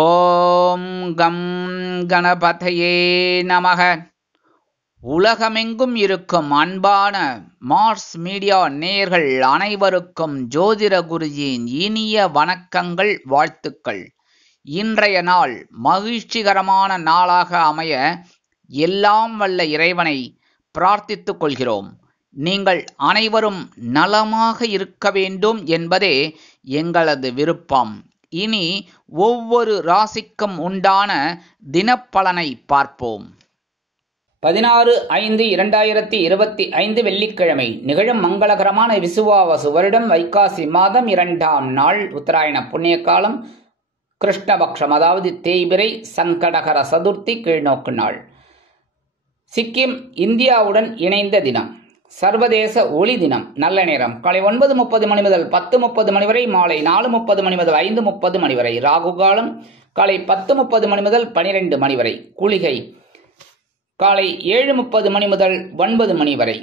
ஓம் come கணபதையே நமக. உலகமெங்கும் இருக்கும் அன்பான மார்ஸ் மீடியா நேயர்கள் அனைவருக்கும் ஜோதிட குருஜியின் இனிய வணக்கங்கள், வாழ்த்துக்கள். இன்றைய நாள் மகிழ்ச்சிகரமான நாளாக அமைய எல்லாம் வல்ல இறைவனை பிரார்த்தித்துக் கொள்கிறோம். நீங்கள் அனைவரும் நலமாக இருக்க வேண்டும் என்பதே எங்களது விருப்பம். இனி ஒவ்வொரு ராசிக்கும் உண்டான தினப்பலனை பார்ப்போம். 16/5/2025 வெள்ளிக்கிழமை நிகழும் மங்களகரமான விசுவாவசு வருடம் வைகாசி மாதம் 2ஆம் நாள், உத்தராயண புண்ணிய காலம், கிருஷ்ணபக்ஷம், அதாவது தேய்பிறை, சங்கடகர சதுர்த்தி, கீழ்நோக்கு நாள். சிக்கிம் இந்தியாவுடன் இணைந்த தினம். சர்வதேச ஒளி தினம். நல்ல நேரம் காலை 9:30 மணி முதல் 10:30 மணி வரை, மாலை 4:30 மணி முதல் 5:30 மணி வரை. ராகு காலம் காலை 10:30 மணி முதல் 12 மணி வரை. குளிகை காலை 7:30 மணி முதல் 9 மணி வரை.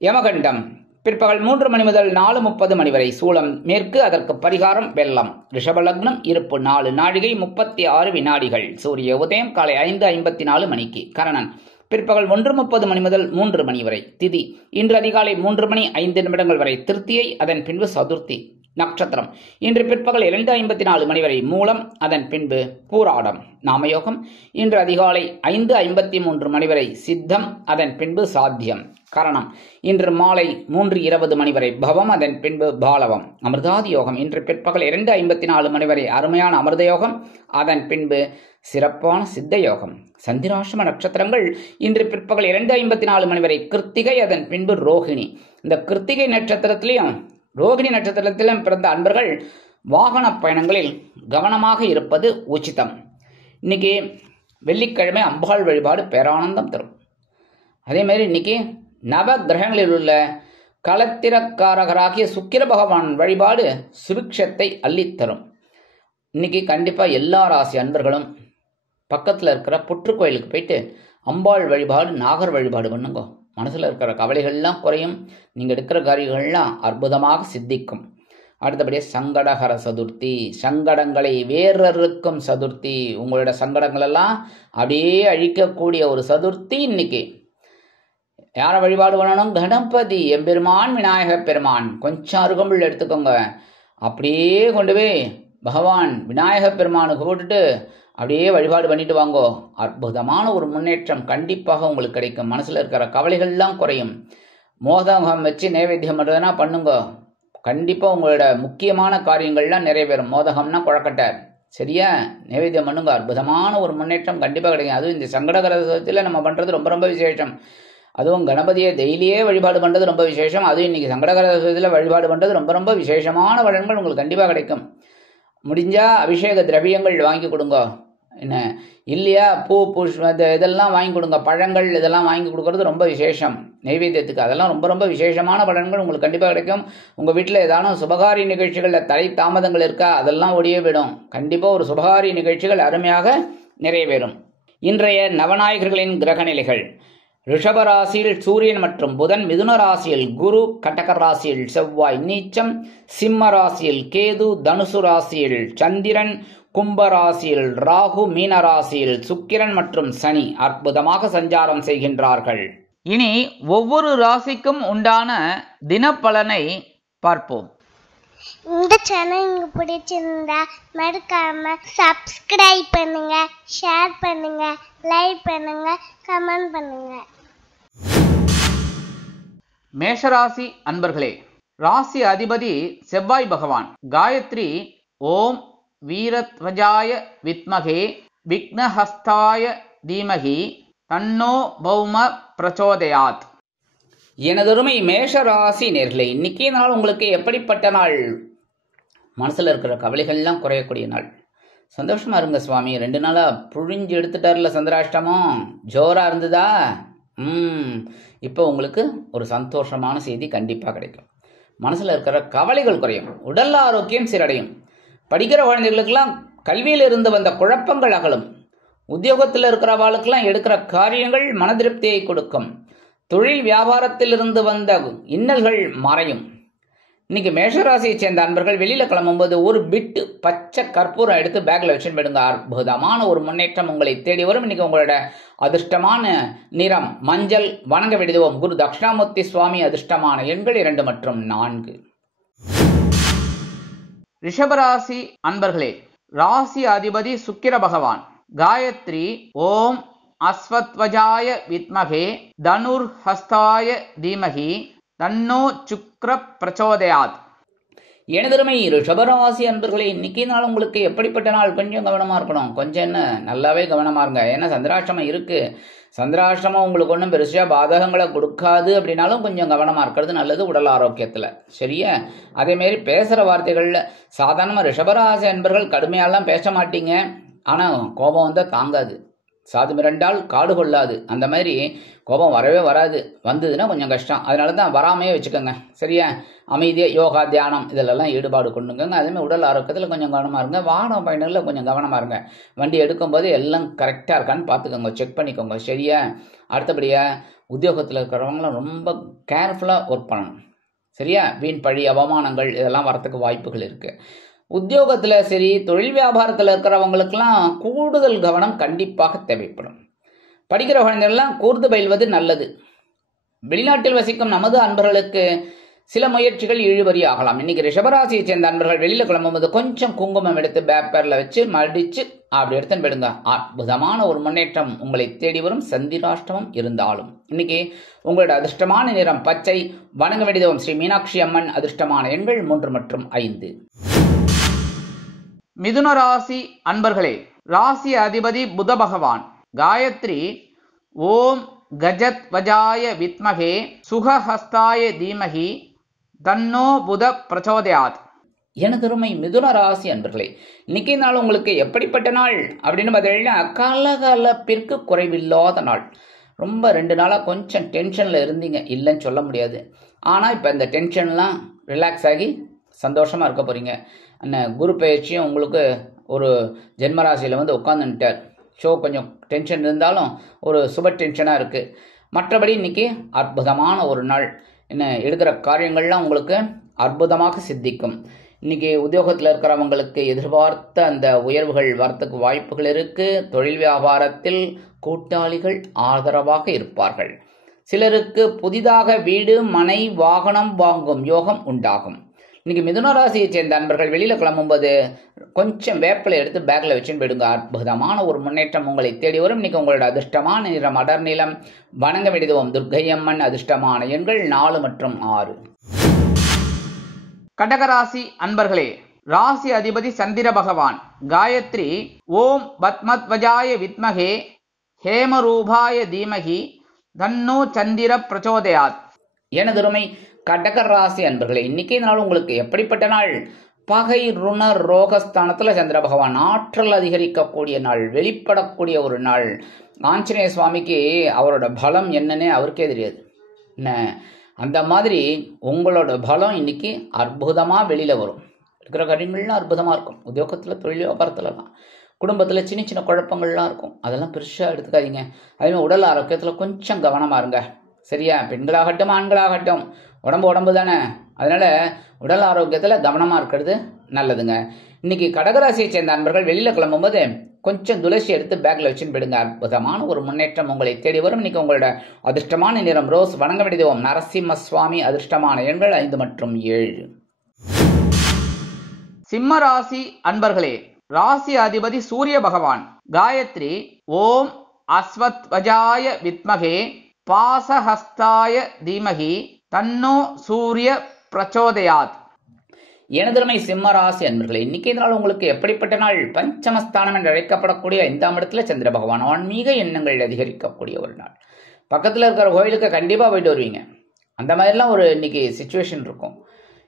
யமகண்டம் பிற்பகல் 3 மணி முதல் 4:30 மணி வரை. சூலம் மேற்கு, அதற்கு பரிகாரம் வெள்ளம். ரிஷப லக்னம். இருப்பு 4 நாழிகை 36 வினாடிகள். சூரிய உதயம் காலை 5:54 மணிக்கு. கரணன் பிற்பகல் 1:30 மணி முதல் 3 மணி வரை. திதி இன்று அதிகாலை 3 மணி 5 நிமிடங்கள் வரை திருத்தியை, அதன் பின்பு சதுர்த்தி. நட்சத்திரம் இன்று பிற்பகல் 2:54 மணி வரை மூலம், அதன் பின்பு பூராடம். நாமயோகம் இன்று அதிகாலை 5:53 மணி வரை சித்தம், அதன் பின்பு சாத்தியம். கரணம் இன்று மாலை 3:20 மணி வரை பவம், அதன் பின்பு பாலவம். அமிர்தாதி யோகம் இன்று பிற்பகல் 2:54 மணி வரை அருமையான அமிர்த யோகம், அதன் பின்பு சிறப்பான சித்த யோகம். சந்திராஷ்டம நட்சத்திரங்கள் இன்று பிற்பகல் 2:54 மணி வரை கிருத்திகை, அதன் பின்பு ரோகிணி. இந்த கிருத்திகை நட்சத்திரத்திலையும் ரோகிணி நட்சத்திரத்திலும் பிறந்த அன்பர்கள் வாகன பயணங்களில் கவனமாக இருப்பது உச்சிதம். இன்னைக்கு வெள்ளிக்கிழமை அம்பாள் வழிபாடு பேரானந்தம் தரும். அதே மாதிரி இன்னைக்கு நவ கிரகங்களில் உள்ள களத்திரக்காரகராகிய சுக்கிர பகவான் வழிபாடு சுபிக்ஷத்தை அள்ளித்தரும். இன்னைக்கு கண்டிப்பா எல்லா ராசி அன்பர்களும் பக்கத்தில் இருக்கிற புற்று கோயிலுக்கு போயிட்டு அம்பாள் வழிபாடு, நாகர் வழிபாடு பண்ணுங்க. மனசில் இருக்கிற கவலைகள்லாம் குறையும். நீங்கள் எடுக்கிற காரியங்கள்லாம் அற்புதமாக சித்திக்கும். அடுத்தபடியாக சங்கடகர சதுர்த்தி, சங்கடங்களை வேறறுக்கும் சதுர்த்தி. உங்களோட சங்கடங்களெல்லாம் அப்படியே அழிக்கக்கூடிய ஒரு சதுர்த்தி இன்னைக்கு. யாரை வழிபாடு பண்ணணும்? கணபதி எம்பெருமான், விநாயக பெருமான். கொஞ்சம் அருகம்புல் எடுத்துக்கோங்க, அப்படியே கொண்டு போய் பகவான் விநாயக பெருமானுக்கு போட்டுட்டு அப்படியே வழிபாடு பண்ணிட்டு வாங்கோ. அற்புதமான ஒரு முன்னேற்றம் கண்டிப்பாக உங்களுக்கு கிடைக்கும். மனசில் இருக்கிற கவலைகள்லாம் குறையும். மோதகம் வச்சு நைவேத்தியம் பண்ணுறதுனா பண்ணுங்க. கண்டிப்பாக உங்களோட முக்கியமான காரியங்கள்லாம் நிறைவேறும். மோதகம்னா குழக்கட்டை, சரியா? நைவேத்தியம் பண்ணுங்க. அற்புதமான ஒரு முன்னேற்றம் கண்டிப்பாக கிடைக்கும். அதுவும் இந்த சங்கடகர சதுர்த்தியில் நம்ம பண்ணுறது ரொம்ப ரொம்ப விசேஷம். அதுவும் கணபதியை டெய்லியே வழிபாடு பண்ணுறது ரொம்ப விசேஷம். அதுவும் இன்னைக்கு சங்கடகர சதுர்த்தியில் வழிபாடு பண்ணுறது ரொம்ப ரொம்ப விசேஷமான பலன்கள் உங்களுக்கு கண்டிப்பாக கிடைக்கும். முடிஞ்சால் அபிஷேக திரவியங்கள் வாங்கி கொடுங்க. என்ன இல்லையா, பூ புஷ்ப இதெல்லாம் வாங்கி கொடுங்க. பழங்கள் இதெல்லாம் வாங்கி கொடுக்கறது ரொம்ப விசேஷம் நைவேத்தியத்துக்கு. அதெல்லாம் ரொம்ப ரொம்ப விசேஷமான பலன்கள் உங்களுக்கு கண்டிப்பாக கிடைக்கும். உங்கள் வீட்டில் ஏதானும் சுபகாரி நிகழ்ச்சிகளில் தடை தாமதங்கள் இருக்கா, அதெல்லாம் ஒடியே விடும். கண்டிப்பாக ஒரு சுபகாரி நிகழ்ச்சிகள் அருமையாக நிறைவேறும். இன்றைய நவநாயகர்களின் கிரக நிலைகள். ரிஷப ராசியில் சூரியன் மற்றும் புதன், மிதுன ராசியில் குரு, கடக ராசியில் செவ்வாய் நீச்சம், சிம்ம ராசியில் கேது, தனுசு ராசியில் சந்திரன், கும்ப ராசியில் ராகு, மீன ராசியில் சுக்கிரன் மற்றும் சனி அற்புதமாக சஞ்சாரம் செய்கின்றார்கள். இனி ஒவ்வொரு ராசிக்கும் உண்டான தினப்பலனை பார்ப்போம். இந்த சேனல் உங்களுக்கு பிடிச்சிருந்தா மறக்காம சப்ஸ்கிரைப் பண்ணுங்க, ஷேர் பண்ணுங்க, லைக் பண்ணுங்க, கமெண்ட் பண்ணுங்க. மேஷராசி அன்பர்களே, ராசி அதிபதி செவ்வாய் பகவான். காயத்ரி ஓம் வீரத்வஜாய வித்மகே விக்னஹஸ்தாய தீமகி தன்னோ பௌம பிரச்சோதயாத். எனதொருமை மேஷராசி நேர்களே, இன்னைக்கு நாள் உங்களுக்கு எப்படிப்பட்ட நாள்? மனசில் இருக்கிற கவலைகள்லாம் குறையக்கூடிய நாள். சந்தோஷமா இருங்க சுவாமி. 2 நாளா புழிஞ்சு எடுத்துட்டார்ல சந்திராஷ்டமம், ஜோரா இருந்ததா? இப்போ உங்களுக்கு ஒரு சந்தோஷமான செய்தி கண்டிப்பாக கிடைக்கும். மனசில் இருக்கிற கவலைகள் குறையும். உடல் ஆரோக்கியம் சீரடையும். படிக்கிற குழந்தைகளுக்கெல்லாம் கல்வியில் இருந்து வந்த குழப்பங்கள் அகலும். உத்தியோகத்தில் இருக்கிறவாளுக்கெல்லாம் எடுக்கிற காரியங்கள் மன திருப்தியை கொடுக்கும். தொழில் வியாபாரத்தில் இருந்து வந்த இன்னல்கள் மறையும். இன்னைக்கு மேஷராசியை சேர்ந்த அன்பர்கள் வெளியில கிளம்பும்போது ஒரு பிட்டு பச்சை கற்பூரம் எடுத்து பேக்ல வச்சு விடுங்க. அற்புதமான ஒரு முன்னேற்றம் உங்களை தேடி வரும். இன்னைக்கு உங்களோட அதிர்ஷ்டமான நிறம் மஞ்சள். வணங்க விடுவோம் குரு தட்சிணாமூர்த்தி சுவாமி. அதிர்ஷ்டமான எண்கள் 2 மற்றும் 4. ரிஷபராசி அன்பர்களே, ராசி அதிபதி சுக்கிர பகவான். காயத்ரி ஓம் அஸ்வத்வஜாய வித்மகே தனுர்ஹஸ்தாய தீமகி தன்னோ சுக்ர பிரச்சோதயாத். எனதருமை ரிஷபராசி அன்பர்களே, இன்னைக்கு நாள் உங்களுக்கு எப்படிப்பட்ட நாள்? கொஞ்சம் கவனமா இருக்கணும். கொஞ்சம் என்ன, நல்லாவே கவனமா இருங்க. ஏன்னா சந்திராஷ்டமம் இருக்கு. சந்திராஷ்டமம் உங்களுக்கு ஒன்றும் பெருசா பாதகங்களை கொடுக்காது. அப்படின்னாலும் கொஞ்சம் கவனமா இருக்கிறது நல்லது உடல் ஆரோக்கியத்துல. சரியா? அதே மாதிரி பேசுற வார்த்தைகள்ல சாதாரணமா ரிஷபராசி அன்பர்கள் கடுமையாலாம் பேச மாட்டீங்க. ஆனா கோபம் வந்தா தாங்காது. சாது மிரண்டால் காடு கொள்ளாது. அந்த மாதிரி கோபம் வரவே வராது. வந்ததுன்னா கொஞ்சம் கஷ்டம். அதனால தான் வராமையே வச்சுக்கோங்க. சரியா? அமைதியாக யோகா தியானம் இதிலெல்லாம் ஈடுபாடு கொண்டுங்க. அதேமாதிரி உடல் ஆரோக்கியத்தில் கொஞ்சம் கவனமாக இருங்க. வாகன பயணங்களில் கொஞ்சம் கவனமாக இருங்க. வண்டி எடுக்கும்போது எல்லாம் கரெக்டாக இருக்கான்னு பார்த்துக்கோங்க, செக் பண்ணிக்கோங்க. சரியா? அடுத்தபடியாக உத்தியோகத்தில் இருக்கிறவங்களும் ரொம்ப கேர்ஃபுல்லாக ஒர்க் பண்ணணும். சரியா? வீண் பழி அவமானங்கள் இதெல்லாம் வரத்துக்கு வாய்ப்புகள் இருக்குது. உத்தியோகத்தில் சரி, தொழில் வியாபாரத்தில் இருக்கிறவங்களுக்கெல்லாம் கூடுதல் கவனம் கண்டிப்பாக தேவைப்படும். படிக்கிற குழந்தைகள்லாம் கூர்ந்து பயில்வது நல்லது. வெளிநாட்டில் வசிக்கும் நமது அன்பர்களுக்கு சில முயற்சிகள் இழுபறி ஆகலாம். இன்னைக்கு ரிஷபராசியை சேர்ந்த அன்பர்கள் வெளியில கிளம்பும்போது கொஞ்சம் குங்குமம் எடுத்து பேப்பர்ல வச்சு மடிச்சு அப்படி எடுத்துன்னு போயிடுங்க. அற்புதமான ஒரு முன்னேற்றம் உங்களை தேடி வரும். சந்திராஷ்டமம் இருந்தாலும் இன்னைக்கு உங்களோட அதிர்ஷ்டமான நிறம் பச்சை. வணங்க வேண்டியதும் ஸ்ரீ மீனாட்சி அம்மன். அதிர்ஷ்டமான எண்கள் 3 மற்றும் 5. மிதுன ராசி அன்பர்களே, ராசி அதிபதி புத பகவான். காயத்ரி ஓம் கஜத் வஜாய வித்மகே சுகஹஸ்தாய தீமகி தன்னோ புத பிரச்சோதயாத். எனதருமை மிதுன ராசி அன்பர்களே, இன்னைக்கு நாள் உங்களுக்கு எப்படிப்பட்ட நாள் அப்படின்னு பார்த்தீங்கன்னா காலகாலப்பிற்கு குறைவில்லாத நாள். ரொம்ப 2 நாளாக கொஞ்சம் டென்ஷனில் இருந்தீங்க, இல்லைன்னு சொல்ல முடியாது. ஆனால் இப்போ இந்த டென்ஷன்லாம் ரிலாக்ஸ் ஆகி சந்தோஷமாக இருக்க போகிறீங்க. குரு பயிற்சியும் உங்களுக்கு ஒரு ஜென்மராசியில் வந்து உட்காந்துட்டார். ஷோ கொஞ்சம் டென்ஷன் இருந்தாலும் ஒரு சுப டென்ஷனாக இருக்குது. மற்றபடி இன்னைக்கு அற்புதமான ஒரு நாள். என்ன எடுக்கிற காரியங்கள்லாம் உங்களுக்கு அற்புதமாக சித்திக்கும். இன்னைக்கு உத்தியோகத்தில் இருக்கிறவங்களுக்கு எதிர்பார்த்த அந்த உயர்வுகள் வரத்துக்கு வாய்ப்புகள் இருக்குது. தொழில் வியாபாரத்தில் கூட்டாளிகள் ஆதரவாக இருப்பார்கள். சிலருக்கு புதிதாக வீடு மனை வாகனம் வாங்கும் யோகம் உண்டாகும். இன்னைக்கு மிதுன ராசியை சேர்ந்த அன்பர்கள் வெளியில கிளம்பும்போது கொஞ்சம் வேப்பிலை எடுத்து பேக்ல வச்சுன்னு போயிடுங்க. அற்புதமான ஒரு முன்னேற்றம் உங்களை தேடி வரும். இன்னைக்கு உங்களோட அதிர்ஷ்டமான நிறம் அடர் நீலம். வணங்க வேண்டியதும் துர்க்கையம்மன். அதிர்ஷ்டமான எண்கள் 4 மற்றும் 6. கடகராசி அன்பர்களே, ராசி அதிபதி சந்திர பகவான். காயத்ரி ஓம் பத்மத்வஜாய வித்மகே ஹேமரூபாய தீமகி தன்னோ சந்திர பிரச்சோதயாத். எனதுருமை கடகராசி அன்பர்களே, இன்னைக்கு நாள் உங்களுக்கு எப்படிப்பட்ட நாள்? பகை ருண ரோகஸ்தானத்தில் சந்திர பகவான் ஆற்றல் அதிகரிக்கக்கூடிய நாள், வெளிப்படக்கூடிய ஒரு நாள். ஆஞ்சநேய சுவாமிக்கு அவரோட பலம் என்னன்னே அவருக்கே தெரியாது. என்ன அந்த மாதிரி உங்களோட பலம் இன்னைக்கு அற்புதமாக வெளியில் வரும். இருக்கிற காரியங்கள்லாம் அற்புதமாக இருக்கும். உத்தியோகத்தில் தொழில் வியாபாரத்துலலாம் குடும்பத்தில் சின்ன சின்ன குழப்பங்கள்லாம் இருக்கும். அதெல்லாம் பெருசாக எடுத்துக்காதீங்க. அதேமாதிரி உடல் ஆரோக்கியத்தில் கொஞ்சம் கவனமாக இருங்க. சரியா? பெண்களாகட்டும் ஆண்களாகட்டும் உடம்பு தானே. அதனால உடல் ஆரோக்கியத்தில் கவனமாக இருக்கிறது நல்லதுங்க. இன்னைக்கு கடகராசியை சேர்ந்த அன்பர்கள் வெளியில் கிளம்பும்போது கொஞ்சம் துளசி எடுத்து பேக்கில் வச்சுன்னு போயிடுங்க. அற்புதமான ஒரு முன்னேற்றம் உங்களை தேடி வரும். இன்னைக்கு உங்களோட அதிர்ஷ்டமான நிறம் ரோஸ். வணங்க வேண்டியதும் நரசிம்ம சுவாமி. அதிர்ஷ்டமான எண்கள் 5 மற்றும் 7. சிம்ம ராசி அன்பர்களே, ராசி அதிபதி சூரிய பகவான். காயத்ரி ஓம் அஸ்வத்வஜாய வித்மகே பாசஹஸ்தாய தீமகி தன்னோ சூரிய பிரச்சோதயாத். எனதருமை சிம்ம ராசி அன்பர்களே, இன்னைக்கு நாள் உங்களுக்கு எப்படிப்பட்ட நாள்? பஞ்சமஸ்தானம் என்று அழைக்கப்படக்கூடிய 5ஆம் இடத்துல சந்திர பகவான். ஆன்மீக எண்ணங்கள் அதிகரிக்கக்கூடிய ஒரு நாள். பக்கத்தில் இருக்கிற கோயிலுக்கு கண்டிப்பாக போயிட்டு வருவீங்க. அந்த மாதிரிலாம் ஒரு இன்னைக்கு சிச்சுவேஷன் இருக்கும்.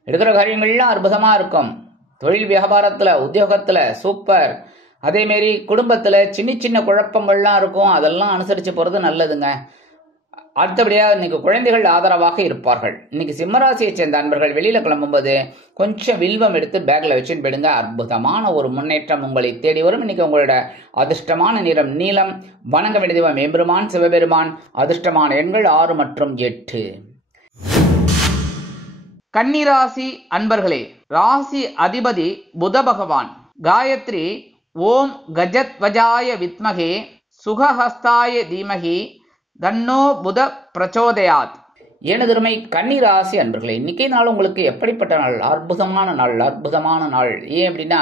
எடுக்கிற காரியங்கள்லாம் அற்புதமாக இருக்கும். தொழில் வியாபாரத்தில் உத்தியோகத்தில் சூப்பர். அதேமாரி குடும்பத்தில் சின்ன சின்ன குழப்பங்கள்லாம் இருக்கும். அதெல்லாம் அனுசரித்து போகிறது நல்லதுங்க. அடுத்தபடியாக இன்னைக்கு குழந்தைகள் ஆதரவாக இருப்பார்கள். இன்னைக்கு சிம்மராசியை சேர்ந்த அன்பர்கள் வெளியில கிளம்பும்போது கொஞ்சம் வில்வம் எடுத்து பேக்ல வச்சுன்னு போயிடுங்க. அற்புதமான ஒரு முன்னேற்றம் உங்களை தேடி வரும். இன்னைக்கு உங்களோட அதிர்ஷ்டமான நிறம் நீலம். வணங்க வேண்டியது எம்பெருமான் சிவபெருமான். அதிர்ஷ்டமான எண்கள் 6 மற்றும் 8. கன்னிராசி அன்பர்களே, ராசி அதிபதி புத பகவான். காயத்ரி ஓம் கஜத்வஜாய வித்மகே சுகஹஸ்தாய தீமகி தன்னோ புத பிரச்சோதயாத். எனதருமை கன்னிராசி அன்பர்களே, இன்னைக்கே நாள் உங்களுக்கு எப்படிப்பட்ட நாள்? அற்புதமான நாள், அற்புதமான நாள். ஏன் அப்படின்னா,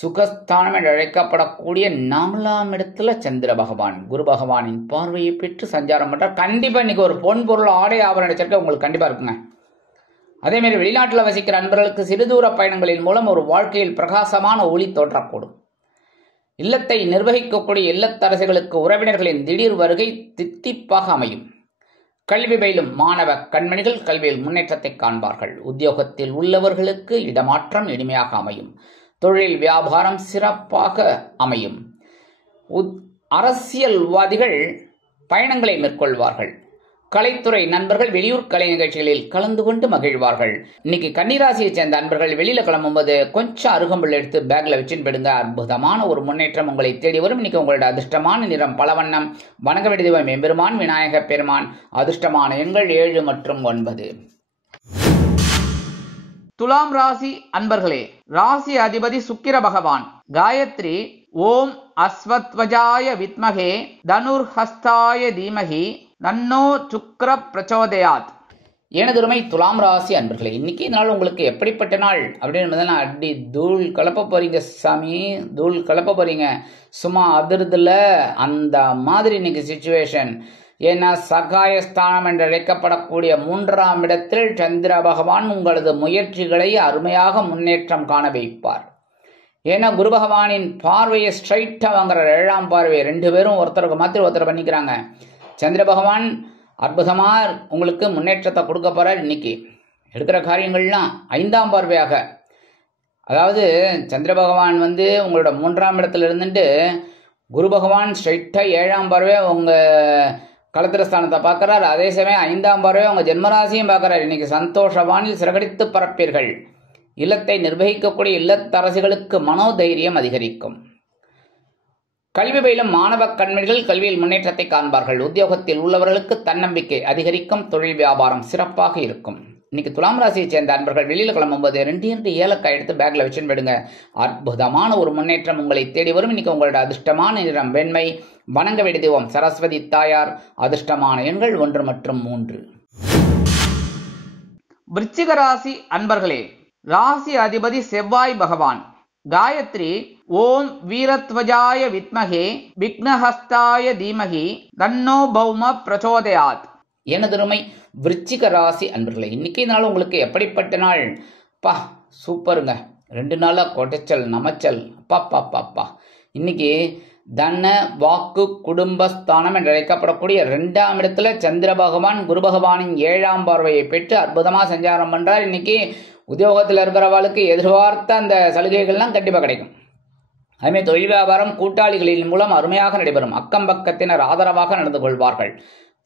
சுகஸ்தானம் என்று அழைக்கப்படக்கூடிய 4ஆம் இடத்துல சந்திர பகவான் குரு பகவானின் பார்வையை பெற்று சஞ்சாரம் பண்றார். கண்டிப்பா இன்னைக்கு ஒரு பொன் பொருள் ஆடை ஆபரண சேர்க்கை உங்களுக்கு கண்டிப்பா இருக்குங்க. அதே மாதிரி வெளிநாட்டில் வசிக்கிற அன்பர்களுக்கு சிறுதூர பயணங்களின் மூலம் ஒரு வாழ்க்கையில் பிரகாசமான ஒளி தோன்றக்கூடும். இல்லத்தை நிர்வகிக்கக்கூடிய இல்லத்தரசிகளுக்கு உறவினர்களின் திடீர் வருகை தித்திப்பாக அமையும். கல்வி பயிலும் மாணவ கண்மணிகள் கல்வியில் முன்னேற்றத்தை காண்பார்கள். உத்தியோகத்தில் உள்ளவர்களுக்கு இடமாற்றம் இனிமையாக அமையும். தொழில் வியாபாரம் சிறப்பாக அமையும். அரசியல்வாதிகள் பயணங்களை மேற்கொள்வார்கள். கலைத்துறை நண்பர்கள் வெளியூர் கலை நிகழ்ச்சிகளில் கலந்து கொண்டு மகிழ்வார்கள். இன்னைக்கு கன்னிராசியை சேர்ந்த அன்பர்கள் வெளியில கிளம்பும்போது கொஞ்சம் அருகம்புல் எடுத்து பேக்ல வச்சுன்னு போயிடுங்க. அற்புதமான ஒரு முன்னேற்றம் உங்களை தேடி வரும். இன்னைக்கு உங்களோட அதிர்ஷ்டமான நிறம் பலவண்ணம். வணங்க வேண்டிய தெய்வம் எம்பெருமான் விநாயக பெருமான். அதிர்ஷ்டமான எண்கள் 7 மற்றும் 9. துலாம் ராசி அன்பர்களே, ராசி அதிபதி சுக்கிர பகவான். காயத்ரி ஓம் அஸ்வத்வஜாய வித்மகே தனுர்ஹஸ்தாய தீமகி தன்னோ சுக்கிர பிரச்சோதயாத். எனதுரிமை துலாம் ராசி அன்பர்களே, இன்னைக்கு நாள் உங்களுக்கு எப்படிப்பட்ட நாள் அப்படின்னு அடி தூள் கலப்ப போறீங்க சாமி, தூள் கலப்ப போறீங்க. சும்மா அதிர்துல அந்த மாதிரி இன்னைக்கு சிச்சுவேஷன். ஏன்னா சகாயஸ்தானம் என்று அழைக்கப்படக்கூடிய 3ஆம் இடத்தில் சந்திர பகவான் உங்களது முயற்சிகளை அருமையாக முன்னேற்றம் காண வைப்பார். ஏன்னா குரு பகவானின் பார்வையை ஸ்ட்ரைட்டா வாங்குற 7ஆம் பார்வையை 2 பேரும் ஒருத்தருக்கு மாத்திரம் ஒருத்தர் பண்ணிக்கிறாங்க. சந்திர பகவான் அற்புதமா உங்களுக்கு முன்னேற்றத்தை கொடுக்க போறார். இன்னைக்கு எடுக்கிற காரியங்கள்லாம் 5ஆம் பார்வையாக, அதாவது சந்திர பகவான் உங்களோட 3ஆம் இடத்துல இருந்துட்டு குரு பகவான் ஸ்ட்ரைட்டா 7ஆம் பார்வையை உங்க களத்திரஸ்தானத்தை பார்க்கிறார். அதே சமயம் 5ஆம் பார்வையை உங்க ஜென்மராசியும் பார்க்கிறார். இன்னைக்கு சந்தோஷவானில் சிறகடித்து பறப்பீர்கள். இல்லத்தை நிர்வகிக்கக்கூடிய இல்லத்தரசிகளுக்கு மனோதைரியம் அதிகரிக்கும். கல்வி பயிலும் மாணவ கண்மணிகள் கல்வியில் முன்னேற்றத்தை காண்பார்கள். உத்தியோகத்தில் உள்ளவர்களுக்கு தன்னம்பிக்கை அதிகரிக்கும். தொழில் வியாபாரம் சிறப்பாக இருக்கும். இன்னைக்கு துலாம் ராசியை சேர்ந்த அன்பர்கள் வெளியில் கிளம்பும்போது 2 ஏலக்காய் எடுத்து பேக்ல வச்சுன்னு விடுங்க. அற்புதமான ஒரு முன்னேற்றம் உங்களை தேடி வரும். இன்னைக்கு உங்களோட அதிர்ஷ்டமான நிறம் வெண்மை. வணங்க வேண்டிய தெய்வம் சரஸ்வதி தாயார். அதிர்ஷ்டமான எண்கள் 1 மற்றும் 3. விருச்சிக ராசி அன்பர்களே, ராசி அதிபதி செவ்வாய் பகவான். காயத்ரி ஓம் வீரத்வஜாய வித்மகே விக்னஹஸ்தாய தீமகி தன்னோ பௌம பிரச்சோதயாத். எனதுருமை விருச்சிக ராசி அன்பர்களே, இன்னைக்கு நாள் உங்களுக்கு எப்படிப்பட்ட நாள்? பா சூப்பருங்க. 2 நாளா கொடைச்சல் நமச்சல். அப்பா இன்னைக்கு தன வாக்கு குடும்பஸ்தானம் என்று அழைக்கப்படக்கூடிய 2ஆம் இடத்துல சந்திர பகவான் குரு பகவானின் 7ஆம் பார்வையை பெற்று அற்புதமா சஞ்சாரம் பண்றார். இன்னைக்கு உத்தியோகத்தில் இருக்கிறவாளுக்கு எதிர்பார்த்த அந்த சலுகைகள்லாம் கண்டிப்பாக கிடைக்கும். அதுமாதிரி தொழில் வியாபாரம் கூட்டாளிகளின் மூலம் அருமையாக நடைபெறும். அக்கம் பக்கத்தினர் ஆதரவாக நடந்து கொள்வார்கள்.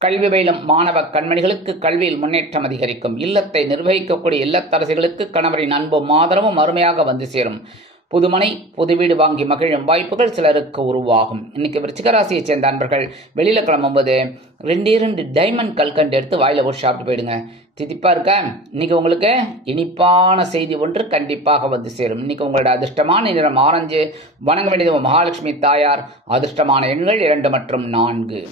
கல்வி பயிலும் மாணவ கண்மணிகளுக்கு கல்வியில் முன்னேற்றம் அதிகரிக்கும். இல்லத்தை நிர்வகிக்கக்கூடிய இல்லத்தரசிகளுக்கு கணவரின் அன்பும் ஆதரவும் அருமையாக வந்து சேரும். புதுமனை புது வீடு வாங்கி மகிழும் வாய்ப்புகள் சிலருக்கு உருவாகும். இன்னைக்கு விருச்சிக ராசியை சேர்ந்த அன்பர்கள் வெளியில கிளம்பும்போது 2 டைமண்ட் கல்கண்டு எடுத்து வாயில போட்டு சாப்பிட்டு போயிடுங்க. திதிப்பா இருக்க. இன்னைக்கு உங்களுக்கு இனிப்பான செய்தி ஒன்று கண்டிப்பாக வந்து சேரும். இன்னைக்கு உங்களோட அதிர்ஷ்டமான நிறம் ஆரஞ்சு. வணங்க வேண்டியது மகாலட்சுமி தாயார். அதிர்ஷ்டமான எண்கள் 2 மற்றும் 4.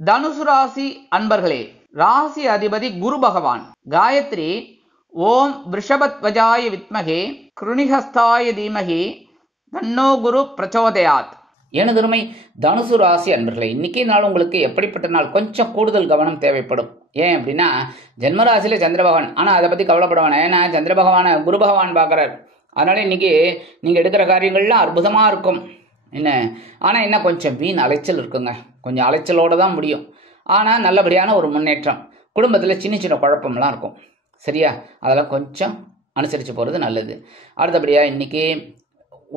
தனுசு ராசி அன்பர்களே, ராசி அதிபதி குரு பகவான். காயத்ரி ஓம் விருஷபத்வஜாய வித்மகே கிருணிஹஸ்தாய தீமகி தன்னோ குரு பிரச்சோதயாத். எனதுருமை தனுசு ராசி அன்பர்களே, இன்னைக்கு நாள் உங்களுக்கு எப்படிப்பட்ட நாள்? கொஞ்சம் கூடுதல் கவனம் தேவைப்படும். ஏன் அப்படின்னா ஜென்மராசியில சந்திர பகவான். ஆனால் அதை பற்றி கவலைப்படுவானே. ஏன்னா சந்திர பகவானை குரு பகவான் பார்க்குறார். அதனால இன்னைக்கு நீங்கள் எடுக்கிற காரியங்கள்லாம் அற்புதமாக இருக்கும். என்ன ஆனால் என்ன கொஞ்சம் வீண் அலைச்சல் இருக்குங்க. கொஞ்சம் அலைச்சலோடு தான் முடியும். ஆனால் நல்லபடியான ஒரு முன்னேற்றம். குடும்பத்தில் சின்ன சின்ன குழப்பம்லாம் இருக்கும். சரியா? அதெல்லாம் கொஞ்சம் அனுசரித்து போகிறது நல்லது. அடுத்தபடியாக இன்றைக்கி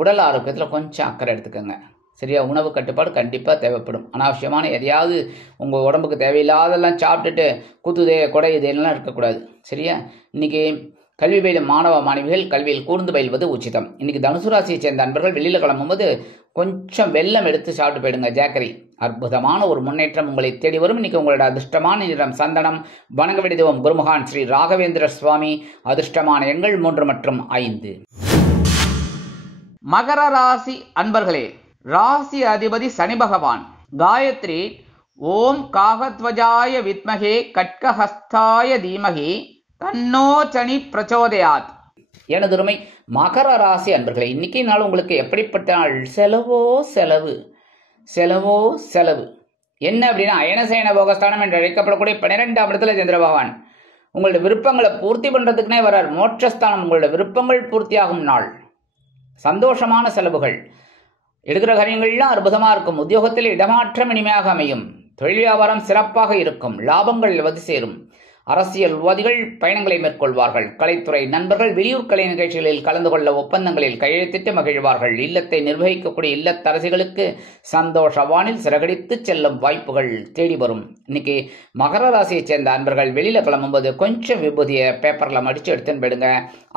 உடல் ஆரோக்கியத்தில் கொஞ்சம் அக்கறை எடுத்துக்கோங்க. சரியா? உணவு கட்டுப்பாடு கண்டிப்பாக தேவைப்படும். அனாவசியமான எதையாவது உங்கள் உடம்புக்கு தேவையில்லாதெல்லாம் சாப்பிட்டுட்டு குத்துதே கொடை இதெல்லாம் இருக்கக்கூடாது. சரியா? இன்றைக்கி கல்வி பயிலும் மாணவ மாணவிகள் கல்வியில் கூர்ந்து பயில்வது உச்சிதம். இன்னைக்கு தனுசு ராசியை சேர்ந்த அன்பர்கள் வெளியில கிளம்பும்போது கொஞ்சம் வெல்லம் எடுத்து சாப்பிட்டு போயிடுங்க, ஜாக்கரி. அற்புதமான ஒரு முன்னேற்றம் உங்களை தேடி வரும். இன்னைக்கு உங்களோட அதிர்ஷ்டமான நிறம் சந்தனம். வணங்க வேண்டிய தெய்வம் குருமகான் ஸ்ரீ ராகவேந்திர சுவாமி. அதிர்ஷ்டமான எண்கள் 3 மற்றும் 5. மகர ராசி அன்பர்களே, ராசி அதிபதி சனி பகவான். காயத்ரி ஓம் காகத்வஜாய வித்மகே கட்கஹஸ்தாய தீமகி தன்னோ சனி பிரச்சோதயாத். எனதுருமை மகர ராசி அன்பர்களே, இன்னைக்கு நாள் உங்களுக்கு எப்படிப்பட்ட நாள்? செலவோ செலவு, செலவோ செலவு. என்ன அப்படின்னா, அயனசேன போகஸ்தானம் என்று அழைக்கப்படக்கூடிய 12ஆம் இடத்துல சந்திர பகவான் உங்களோட விருப்பங்களை பூர்த்தி பண்றதுக்குனே வர்றார். மோட்சஸ்தானம், உங்களோட விருப்பங்கள் பூர்த்தியாகும் நாள். சந்தோஷமான செலவுகள், எடுக்கிற காரியங்கள்லாம் அற்புதமா இருக்கும். உத்தியோகத்தில் இடமாற்றம் இனிமையாக அமையும். தொழில் வியாபாரம் சிறப்பாக இருக்கும். லாபங்கள் வந்து சேரும். அரசியல்வாதிகள் பயணங்களை மேற்கொள்வார்கள். கலைத்துறை நண்பர்கள் வெளியூர் கலை நிகழ்ச்சிகளில் கலந்து கொள்ள ஒப்பந்தங்களில் கையெழுத்திட்டு மகிழ்வார்கள். இல்லத்தை நிர்வகிக்கக்கூடிய இல்லத்தரசிகளுக்கு சந்தோஷ வானில் சிறகடித்து செல்லும் வாய்ப்புகள் தேடி வரும். இன்னைக்கு மகர ராசியை சேர்ந்த அன்பர்கள் வெளியில கிளம்பும்போது கொஞ்சம் விபூதிய பேப்பர்ல மடிச்சு எடுத்துன்னு போயிடுங்க.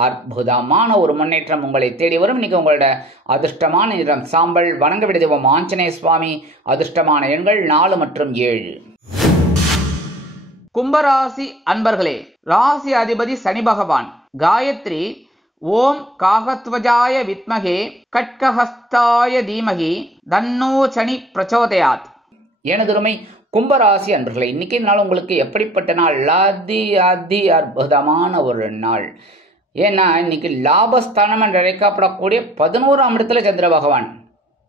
அற்புதமான ஒரு முன்னேற்றம் உங்களை தேடி வரும். இன்னைக்கு உங்களோட அதிர்ஷ்டமான நிறம் சாம்பல். வணங்க வேண்டிய தெய்வம் ஆஞ்சநேய சுவாமி. அதிர்ஷ்டமான எண்கள் 4 மற்றும் 7. கும்பராசி அன்பர்களே, ராசி அதிபதி சனி பகவான். காயத்ரி ஓம் காகத்வஜாய வித்மகே கட்கஹஸ்தாய தீமகி தன்னோ சனி பிரச்சோதயாத். எனதுருமை கும்பராசி அன்பர்களே, இன்னைக்கு நாள் உங்களுக்கு எப்படிப்பட்ட நாள்? அதி அற்புதமான ஒரு நாள். ஏன்னா இன்னைக்கு லாபஸ்தானம் என்று அழைக்கப்படக்கூடிய 11ஆம் இடத்துல சந்திர பகவான்,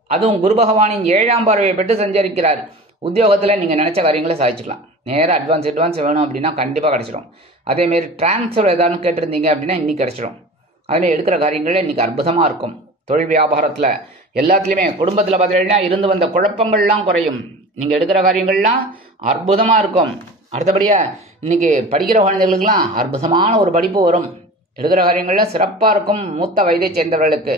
அதுவும் குரு பகவானின் 7ஆம் பார்வையை பெற்று சஞ்சரிக்கிறார். உத்தியோகத்தில் நீங்கள் நினச்ச காரியங்களை சாதிச்சுக்கலாம். நேராக அட்வான்ஸ் வேணும் அப்படின்னா கண்டிப்பாக கிடச்சிடும். அதேமாரி டிரான்ஸ்ஃபர் ஏதாவது கேட்டிருந்தீங்க அப்படின்னா இன்னைக்கு கிடச்சிடும். அதுமாதிரி எடுக்கிற காரியங்கள் இன்னைக்கு அற்புதமாக இருக்கும். தொழில் வியாபாரத்தில் எல்லாத்துலேயுமே குடும்பத்தில் பார்த்தீங்கன்னா இருந்து வந்த குழப்பங்கள்லாம் குறையும். நீங்கள் எடுக்கிற காரியங்கள்லாம் அற்புதமாக இருக்கும். அடுத்தபடியாக இன்னைக்கு படிக்கிற குழந்தைகளுக்கெல்லாம் அற்புதமான ஒரு படிப்பு வரும். எடுக்கிற காரியங்கள்லாம் சிறப்பாக இருக்கும். மூத்த வயதை சேர்ந்தவர்களுக்கு,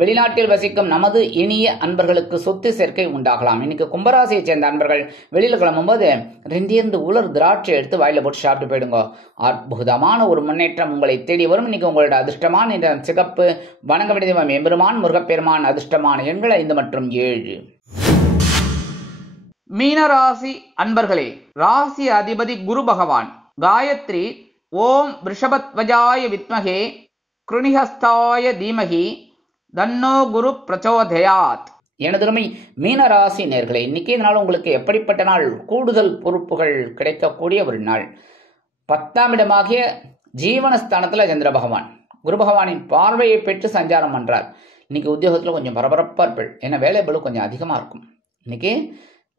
வெளிநாட்டில் வசிக்கும் நமது இனிய அன்பர்களுக்கு சொத்து சேர்க்கை உண்டாகலாம். இன்னைக்கு கும்பராசியை சேர்ந்த அன்பர்கள் வெளியில கிளம்பும்போது 2 உலர் திராட்சை எடுத்து வாயில போட்டு சாப்பிட்டு போயிடுங்க. அற்புதமான ஒரு முன்னேற்றம் உங்களை தேடி வரும். இன்னைக்கு உங்களோட அதிர்ஷ்டமான நிறம் சிகப்பு. வணங்க வேண்டிய தெய்வம் எம்பெருமான் முருகப்பெருமான். அதிர்ஷ்டமான எண்கள் 5 மற்றும் 7. மீனராசி அன்பர்களே, ராசி அதிபதி குரு பகவான். காயத்ரி ஓம் ரிஷபத்வஜாய வித்மகே கிருணிஹஸ்தாய தீமகி தன்னோ குரு பிரச்சோதயாத். எனதுமை மீனராசி நேர்களே, இன்னைக்கு நாள் உங்களுக்கு எப்படிப்பட்ட நாள்? கூடுதல் பொறுப்புகள் கிடைக்கக்கூடிய ஒரு நாள். 10ஆம் இடமாகிய ஜீவனஸ்தானத்தில் சந்திர பகவான் குரு பகவானின் பார்வையை பெற்று சஞ்சாரம் பண்றார். இன்னைக்கு உத்தியோகத்தில் கொஞ்சம் பரபரப்பாக இருப்பீள். ஏன்னா வேலை பளு கொஞ்சம் அதிகமாக இருக்கும். இன்னைக்கு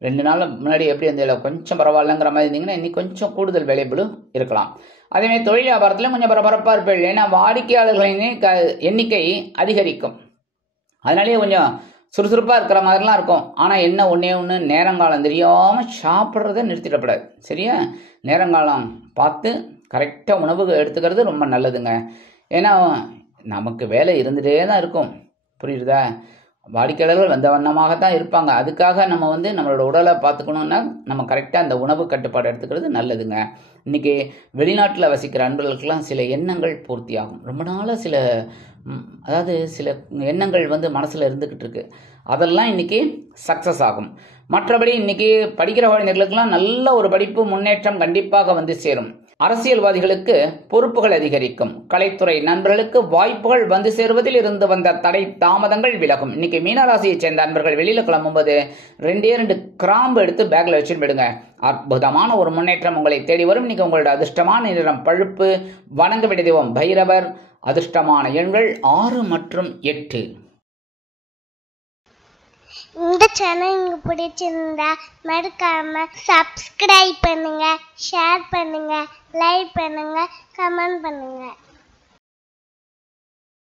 2 நாள் முன்னாடி எப்படி இருந்ததில்ல கொஞ்சம் பரவாயில்லங்கிற மாதிரி இருந்தீங்கன்னா இன்னைக்கு கொஞ்சம் கூடுதல் வேலை பளு இருக்கலாம். அதேமாதிரி தொழில் வியாபாரத்திலும் கொஞ்சம் பரபரப்பாக இருப்பீள். ஏன்னா வாடிக்கையாளர்களின் எண்ணிக்கை அதிகரிக்கும். அதனாலேயே கொஞ்சம் சுறுசுறுப்பாக இருக்கிற மாதிரிலாம் இருக்கும். ஆனால் என்ன ஒன்று நேரங்காலம் தெரியாமல் சாப்பிட்றத நிறுத்திடப்படாது. சரியா? நேரங்காலம் பார்த்து கரெக்டாக உணவு எடுத்துக்கிறது ரொம்ப நல்லதுங்க. ஏன்னா நமக்கு வேலை இருந்துகிட்டே தான் இருக்கும். புரியுதா? வாடிக்கையாளர்கள் வந்த வண்ணமாகத்தான் இருப்பாங்க. அதுக்காக நம்ம நம்மளோட உடலை பார்த்துக்கணுன்னா நம்ம கரெக்டாக அந்த உணவு கட்டுப்பாடு எடுத்துக்கிறது நல்லதுங்க. இன்னைக்கு வெளிநாட்டில் வசிக்கிற அன்பர்களுக்கெல்லாம் சில எண்ணங்கள் பூர்த்தியாகும். ரொம்ப நாளாக சில எண்ணங்கள் மனசில் இருந்துக்கிட்டு இருக்கு. அதெல்லாம் இன்னைக்கு சக்ஸஸ் ஆகும். மற்றபடி இன்னைக்கு படிக்கிற குழந்தைகளுக்கெல்லாம் நல்ல ஒரு படிப்பு முன்னேற்றம் கண்டிப்பாக சேரும். அரசியல்வாதிகளுக்கு பொறுப்புகள் அதிகரிக்கும். கலைத்துறை நண்பர்களுக்கு வாய்ப்புகள் வந்து சேருவதில் இருந்து வந்த தடை தாமதங்கள் விலகும். இன்னைக்கு மீனராசியை சேர்ந்த நண்பர்கள் வெளியில கிளம்பும்போது 2 கிராம்பு எடுத்து பேக்ல வச்சுட்டு போயிடுங்க. அற்புதமான ஒரு முன்னேற்றம் உங்களை தேடி வரும். இன்னைக்கு உங்களோட அதிர்ஷ்டமான நிறம் பழுப்பு. வணங்க வேண்டிய தெய்வம் பைரவர். அதிர்ஷ்டமான எண்கள் 6 மற்றும் 8. இந்த சேனல் உங்களுக்கு பிடிச்சிருந்தா மறக்காம சப்ஸ்கிரைப் பண்ணுங்க, ஷேர் பண்ணுங்க, லைக் பண்ணுங்க, கமெண்ட் பண்ணுங்க.